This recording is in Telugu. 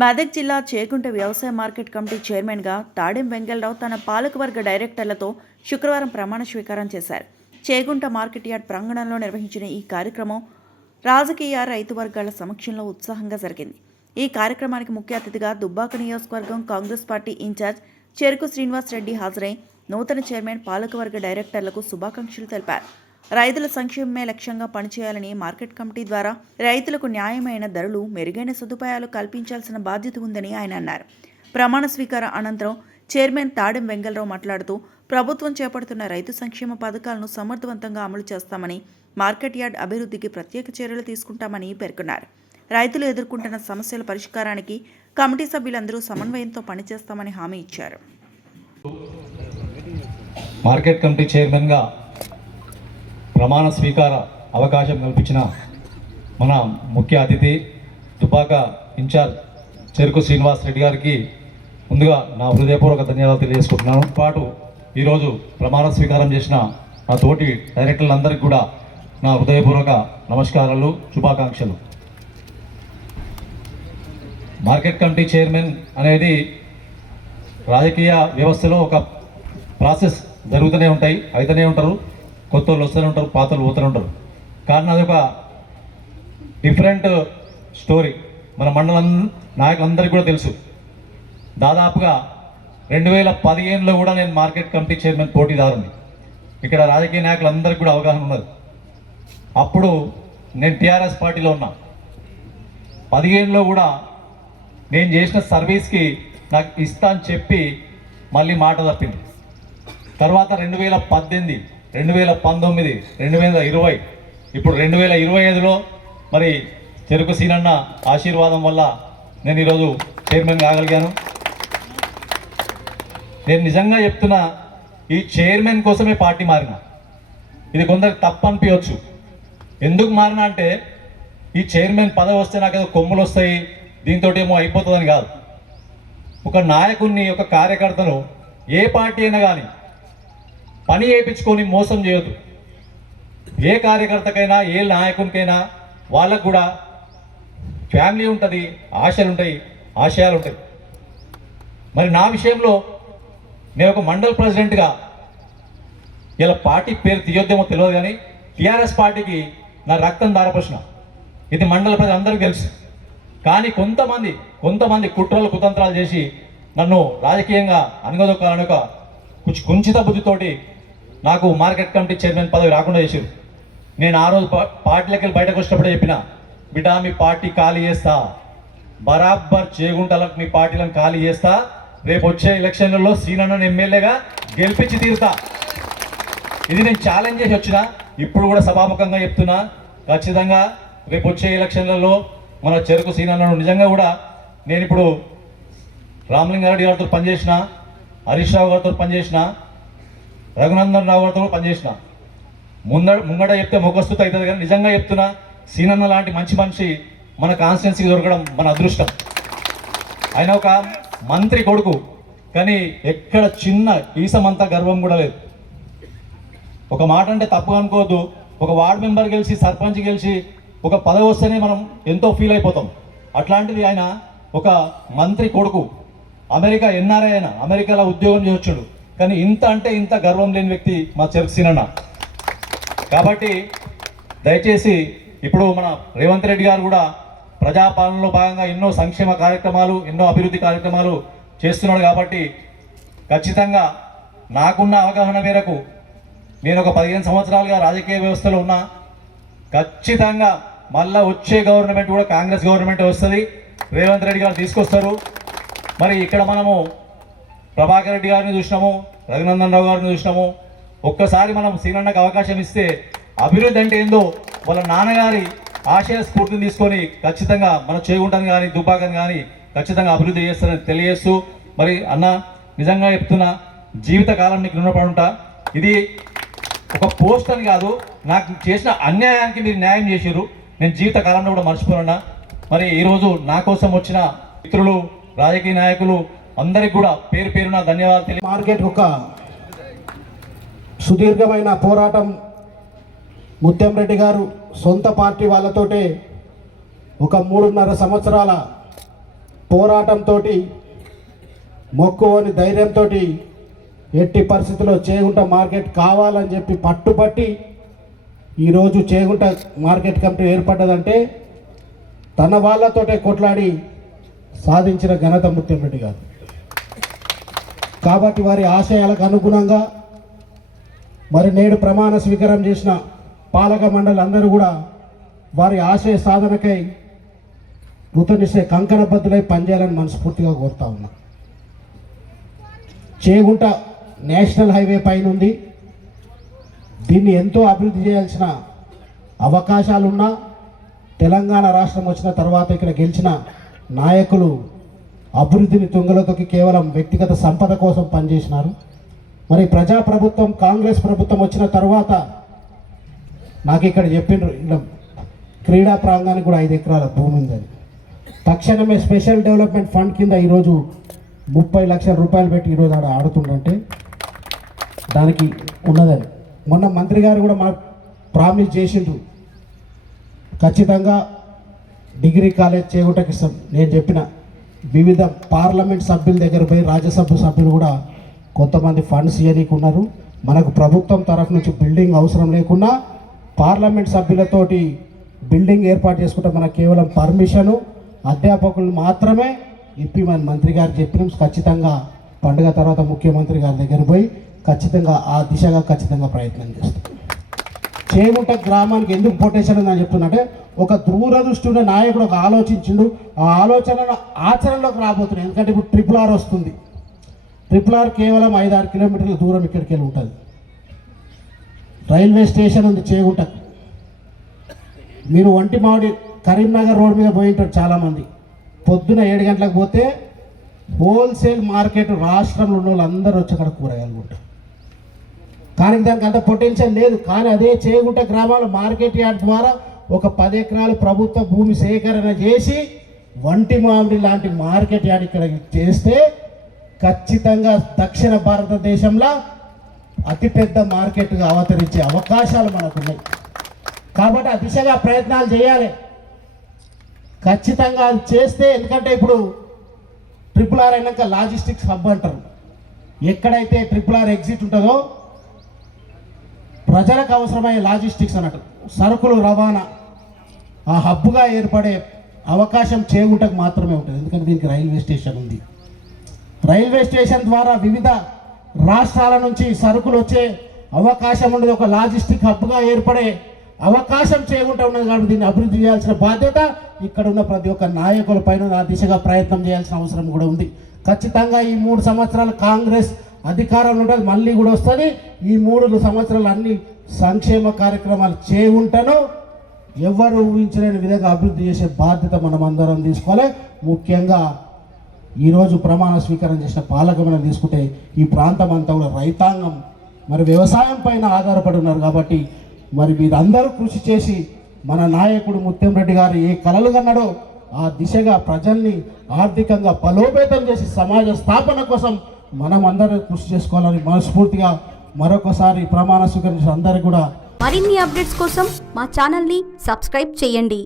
మెదక్ జిల్లా చేగుంట వ్యవసాయ మార్కెట్ కమిటీ చైర్మన్గా తాడెం వెంగళరావు తన పాలకవర్గ డైరెక్టర్లతో శుక్రవారం ప్రమాణ స్వీకారం చేశారు. చేగుంట మార్కెట్ యార్డ్ ప్రాంగణంలో నిర్వహించిన ఈ కార్యక్రమం రాజకీయ రైతు వర్గాల సమక్షంలో ఉత్సాహంగా జరిగింది. ఈ కార్యక్రమానికి ముఖ్య అతిథిగా దుబ్బాక నియోజకవర్గం కాంగ్రెస్ పార్టీ ఇన్ఛార్జ్ చెరుకు శ్రీనివాస్ రెడ్డి హాజరై నూతన చైర్మన్ పాలకవర్గ డైరెక్టర్లకు శుభాకాంక్షలు తెలిపారు. రైతుల సంక్షేమమే లక్ష్యంగా పనిచేయాలని మార్కెట్ కమిటీ ద్వారా రైతులకు న్యాయమైన ధరలు, మెరుగైన సదుపాయాలు కల్పించాల్సిన బాధ్యత ఉందని ఆయన అన్నారు. ప్రమాణ స్వీకార అనంతరం చైర్మన్ తాడెం వెంగళరావు మాట్లాడుతూ ప్రభుత్వం చేపడుతున్న రైతు సంక్షేమ పథకాలను సమర్థవంతంగా అమలు చేస్తామని, మార్కెట్ యార్డ్ అభివృద్ధికి ప్రత్యేక చర్యలు తీసుకుంటామని పేర్కొన్నారు. రైతులు ఎదుర్కొంటున్న సమస్యల పరిష్కారానికి కమిటీ సభ్యులందరూ సమన్వయంతో పనిచేస్తామని హామీ ఇచ్చారు. మార్కెట్ కమిటీ చైర్మన్గా ప్రమాణ స్వీకార అవకాశం కల్పించిన మన ముఖ్య అతిథి దుబ్బాక ఇన్ఛార్జ్ చెరుకు శ్రీనివాస్ రెడ్డి గారికి ముందుగా నా హృదయపూర్వక ధన్యవాదాలు తెలియజేసుకుంటున్నాను. పాటు ఈరోజు ప్రమాణ స్వీకారం చేసిన నా తోటి డైరెక్టర్లందరికీ కూడా నా హృదయపూర్వక నమస్కారాలు, శుభాకాంక్షలు. మార్కెట్ కమిటీ చైర్మన్ అనేది రాజకీయ వ్యవస్థలో ఒక ప్రాసెస్ జరుగుతూనే ఉంటాయి, అయితేనే ఉంటారు. కొత్త వాళ్ళు వస్తూనే ఉంటారు, పాత వాళ్ళు పోతూనే ఉంటారు. కానీ అదొక డిఫరెంట్ స్టోరీ. మన మండలం నాయకులందరికీ కూడా తెలుసు. దాదాపుగా 2015లో కూడా నేను మార్కెట్ కమిటీ చైర్మన్ పోటీదారుని. ఇక్కడ రాజకీయ నాయకులందరికీ కూడా అవగాహన ఉన్నది. అప్పుడు నేను టీఆర్ఎస్ పార్టీలో ఉన్నా. 15లో కూడా నేను చేసిన సర్వీస్కి నాకు ఇస్తా అని చెప్పి మళ్ళీ మాట తప్పింది. తర్వాత 2018, 2019, 2020, ఇప్పుడు 2025లో మరి చెరుకు సీనన్న ఆశీర్వాదం వల్ల నేను ఈరోజు చైర్మన్ కాగలిగాను. నేను నిజంగా చెప్తున్నా, ఈ చైర్మన్ కోసమే పార్టీ మారిన. ఇది కొందరికి తప్పు అనిపించవచ్చు. ఎందుకు మారినా అంటే, ఈ చైర్మన్ పదవి వస్తే నాకేదో కొమ్ములు వస్తాయి, దీంతో ఏమో అయిపోతుందని కాదు. ఒక నాయకుడిని, ఒక కార్యకర్తను ఏ పార్టీ అయినా కానీ పని చేయించుకొని మోసం చేయొద్దు. ఏ కార్యకర్తకైనా, ఏ నాయకునికైనా వాళ్ళకు కూడా ఫ్యామిలీ ఉంటుంది, ఆశలు ఉంటాయి, ఆశయాలు ఉంటాయి. మరి నా విషయంలో నేను ఒక మండల్ ప్రెసిడెంట్గా, ఇలా పార్టీ పేరు తీయొద్దేమో తెలియదు కానీ టీఆర్ఎస్ పార్టీకి నా రక్తం దారపోసిన ఇది మండల ప్రజలు అందరికీ తెలుసు. కానీ కొంతమంది కుట్రలు కుతంత్రాలు చేసి నన్ను రాజకీయంగా అనగదొక్కాలని ఒక కుంచిత బుద్ధితోటి నాకు మార్కెట్ కమిటీ చైర్మన్ పదవి రాకుండా చేశారు. నేను ఆ రోజు పార్టీలకి వెళ్ళి బయటకు వచ్చినప్పుడే చెప్పిన, బిడ్డా మీ పార్టీ ఖాళీ చేస్తా, బరాబర్ చేగుంటలకు మీ పార్టీలను ఖాళీ చేస్తా, రేపు వచ్చే ఎలక్షన్లలో సీనన్నను ఎమ్మెల్యేగా గెలిపించి తీరుతా. ఇది నేను ఛాలెంజ్ చేసి వచ్చిన. ఇప్పుడు కూడా సభాముఖంగా చెప్తున్నా, ఖచ్చితంగా రేపు వచ్చే ఎలక్షన్లలో మన చెరుకు సీనన్నను నిజంగా కూడా నేను ఇప్పుడు రామలింగారెడ్డి గారితో పనిచేసిన, హరీష్ రావు గారితో పనిచేసిన, రఘునందన్ రావు గారితో పనిచేసిన. ముంగట చెప్తే మొగస్తుత అవుతుంది కానీ నిజంగా చెప్తున్నా, సీనన్న లాంటి మంచి మనిషి మన కాన్స్టిట్యున్సీకి దొరకడం మన అదృష్టం. ఆయన ఒక మంత్రి కొడుకు, కానీ ఎక్కడ చిన్న ఈసమంతా గర్వం కూడా లేదు. ఒక మాట అంటే తప్పు అనుకోవద్దు. ఒక వార్డు మెంబర్ గెలిచి, సర్పంచ్ గెలిచి ఒక పదవి వస్తేనే మనం ఎంతో ఫీల్ అయిపోతాం. అట్లాంటిది ఆయన ఒక మంత్రి కొడుకు, అమెరికా ఎన్ఆర్ఐ అయినా, అమెరికాలో ఉద్యోగం చేయొచ్చుడు, కానీ ఇంత అంటే ఇంత గర్వం లేని వ్యక్తి మా చెరుకు సీనన్న. కాబట్టి దయచేసి ఇప్పుడు మన రేవంత్ రెడ్డి గారు కూడా ప్రజాపాలనలో భాగంగా ఎన్నో సంక్షేమ కార్యక్రమాలు, ఎన్నో అభివృద్ధి కార్యక్రమాలు చేస్తున్నాడు. కాబట్టి ఖచ్చితంగా నాకున్న అవగాహన మేరకు నేను ఒక 15 సంవత్సరాలుగా రాజకీయ వ్యవస్థలో ఉన్నా. ఖచ్చితంగా మళ్ళా వచ్చే గవర్నమెంట్ కూడా కాంగ్రెస్ గవర్నమెంట్ వస్తుంది, రేవంత్ రెడ్డి గారు తీసుకొస్తారు. మరి ఇక్కడ మనము ప్రభాకర్ రెడ్డి గారిని చూసినాము, రఘునందన్ రావు గారిని చూసినాము. ఒక్కసారి మనం సీనన్నకు అవకాశం ఇస్తే అభివృద్ధి అంటే ఏందో వాళ్ళ నాన్నగారి ఆశయ స్ఫూర్తిని తీసుకొని ఖచ్చితంగా మనం చేగుంటాను కానీ దుబ్బాకని కానీ ఖచ్చితంగా అభివృద్ధి చేస్తారని తెలియజేస్తూ, మరి అన్న నిజంగా చెప్తున్నా, జీవితకాలం నీకు రుణపడి ఉంటా. ఇది ఒక పోస్ట్ అని కాదు, నాకు చేసిన అన్యాయానికి మీరు న్యాయం చేశారు, నేను జీవితకాలంలో కూడా మర్చిపోయినా. మరి ఈరోజు నా కోసం వచ్చిన మిత్రులు, రాజకీయ నాయకులు అందరికి కూడా పేరు పేరున ధన్యవాదాలు. మార్కెట్ ఒక సుదీర్ఘమైన పోరాటం. ముత్యం రెడ్డి గారు సొంత పార్టీ వాళ్ళతోటే ఒక 3.5 సంవత్సరాల పోరాటంతో మొక్కువని ధైర్యంతో ఎట్టి పరిస్థితుల్లో చేగుంట మార్కెట్ కావాలని చెప్పి పట్టుబట్టి ఈరోజు చేగుంట మార్కెట్ కమిటీ ఏర్పడ్డదంటే తన వాళ్ళతోటే కొట్లాడి సాధించిన ఘనత ముత్యం రెడ్డి గారు. కాబట్టి వారి ఆశయాలకు అనుగుణంగా మరి నేడు ప్రమాణ స్వీకారం చేసిన పాలక మండలి అందరూ కూడా వారి ఆశయ సాధనకై కృతనిశ్చయ కంకణబద్దులై పనిచేయాలని మనస్ఫూర్తిగా కోరుతా ఉన్నా. చేగుంట నేషనల్ హైవే పైన ఉంది. దీన్ని ఎంతో అభివృద్ధి చేయాల్సిన అవకాశాలున్నా తెలంగాణ రాష్ట్రం వచ్చిన తర్వాత ఇక్కడ గెలిచిన నాయకులు అభివృద్ధిని తుంగలో తొక్కి కేవలం వ్యక్తిగత సంపద కోసం పనిచేసినారు. మరి ప్రజాప్రభుత్వం కాంగ్రెస్ ప్రభుత్వం వచ్చిన తర్వాత నాకు ఇక్కడ చెప్పిండ్రు ఇలా క్రీడా ప్రాంగానికి కూడా 5 ఎకరాల భూమి ఉందని. తక్షణమే స్పెషల్ డెవలప్మెంట్ ఫండ్ కింద ఈరోజు 30 లక్షల రూపాయలు పెట్టి ఈరోజు ఆడ ఆడుతుండంటే దానికి ఉన్నదని మొన్న మంత్రి గారు కూడా మాకు ప్రామిస్ చేసిండ్రు. ఖచ్చితంగా డిగ్రీ కాలేజ్ చేగుంటకి ఇస్తాం. నేను చెప్పిన వివిధ పార్లమెంట్ సభ్యుల దగ్గర పోయి రాజ్యసభ సభ్యులు కూడా కొంతమంది ఫండ్స్ ఇవ్వనీకి ఉన్నారు. మనకు ప్రభుత్వం తరఫు నుంచి బిల్డింగ్ అవసరం లేకుండా పార్లమెంట్ సభ్యులతోటి బిల్డింగ్ ఏర్పాటు చేసుకుంటే మనకు కేవలం పర్మిషను అధ్యాపకులు మాత్రమే ఇప్పి మన మంత్రి గారు చెప్పినాం. ఖచ్చితంగా పండుగ తర్వాత ముఖ్యమంత్రి గారి దగ్గర పోయి ఖచ్చితంగా ఆ దిశగా ఖచ్చితంగా ప్రయత్నం చేస్తాం. చేగుంట గ్రామానికి ఎందుకు పొటెన్షియల్ ఉందని చెప్తున్నట్టే ఒక దూరదృష్టి ఉన్న నాయకుడు ఒక ఆలోచించిండు. ఆ ఆలోచనను ఆచరణలోకి రాబోతున్నాయి. ఎందుకంటే ఇప్పుడు RRR వస్తుంది. RRR కేవలం 5-6 కిలోమీటర్ల దూరం ఇక్కడికి వెళ్ళి ఉంటుంది. రైల్వే స్టేషన్ ఉంది చేగుంట. మీరు వంటిమావిడి కరీంనగర్ రోడ్ మీద పోయి ఉంటారు చాలామంది. పొద్దున 7 గంటలకు పోతే హోల్సేల్ మార్కెట్ రాష్ట్రంలో ఉన్న వాళ్ళందరూ వచ్చి అక్కడ కూరగాయలు కొంటారు. కానీ దానికి అంత పొటెన్షియల్ లేదు. కానీ అదే చేగుంట గ్రామాల మార్కెట్ యార్డ్ ద్వారా ఒక 10 ఎకరాలు ప్రభుత్వ భూమి సేకరణ చేసి వంటిమామిడి లాంటి మార్కెట్ యార్డ్ ఇక్కడ చేస్తే ఖచ్చితంగా దక్షిణ భారతదేశంలో అతిపెద్ద మార్కెట్గా అవతరించే అవకాశాలు మనకున్నాయి. కాబట్టి ఆ దిశగా ప్రయత్నాలు చేయాలి. ఖచ్చితంగా అది చేస్తే, ఎందుకంటే ఇప్పుడు RRR అయినాక లాజిస్టిక్స్ హబ్ అంటారు. ఎక్కడైతే RRR ఎగ్జిట్ ఉంటుందో ప్రజలకు అవసరమయ్యే లాజిస్టిక్స్ అన్నట్టు సరుకులు రవాణా ఆ హబ్గా ఏర్పడే అవకాశం చేగుంటకు మాత్రమే ఉంటుంది. ఎందుకంటే దీనికి రైల్వే స్టేషన్ ఉంది. రైల్వే స్టేషన్ ద్వారా వివిధ రాష్ట్రాల నుంచి సరుకులు వచ్చే అవకాశం ఉండదు. ఒక లాజిస్టిక్ హబ్గా ఏర్పడే అవకాశం చేగుంట ఉన్నది. కాబట్టి దీన్ని అభివృద్ధి చేయాల్సిన బాధ్యత ఇక్కడ ఉన్న ప్రతి ఒక్క నాయకుల పైన ఆ దిశగా ప్రయత్నం చేయాల్సిన అవసరం కూడా ఉంది. ఖచ్చితంగా ఈ 3 సంవత్సరాలు కాంగ్రెస్ అధికారంలో ఉంటుంది, మళ్ళీ కూడా వస్తుంది. ఈ 3 సంవత్సరాలు అన్ని సంక్షేమ కార్యక్రమాలు చేగుంటను ఎవరు ఊహించలేని విధంగా అభివృద్ధి చేసే బాధ్యత మనం అందరం తీసుకోవాలి. ముఖ్యంగా ఈరోజు ప్రమాణ స్వీకారం చేసిన పాలకమని తీసుకుంటే ఈ ప్రాంతం అంతా కూడా రైతాంగం మరి వ్యవసాయం పైన ఆధారపడి ఉన్నారు. కాబట్టి మరి మీరందరూ కృషి చేసి మన నాయకుడు ముత్యం రెడ్డి గారు ఏ కలలు కన్నాడో ఆ దిశగా ప్రజల్ని ఆర్థికంగా బలోపేతం చేసి సమాజ స్థాపన కోసం మనం అందరూ కృషి చేసుకోవాలని మనస్ఫూర్తిగా మరొకసారి ప్రమాణ స్వీకరించిన అందరికీ కూడా మరిన్ని అప్డేట్స్ కోసం మా ఛానల్ని సబ్స్క్రైబ్ చేయండి.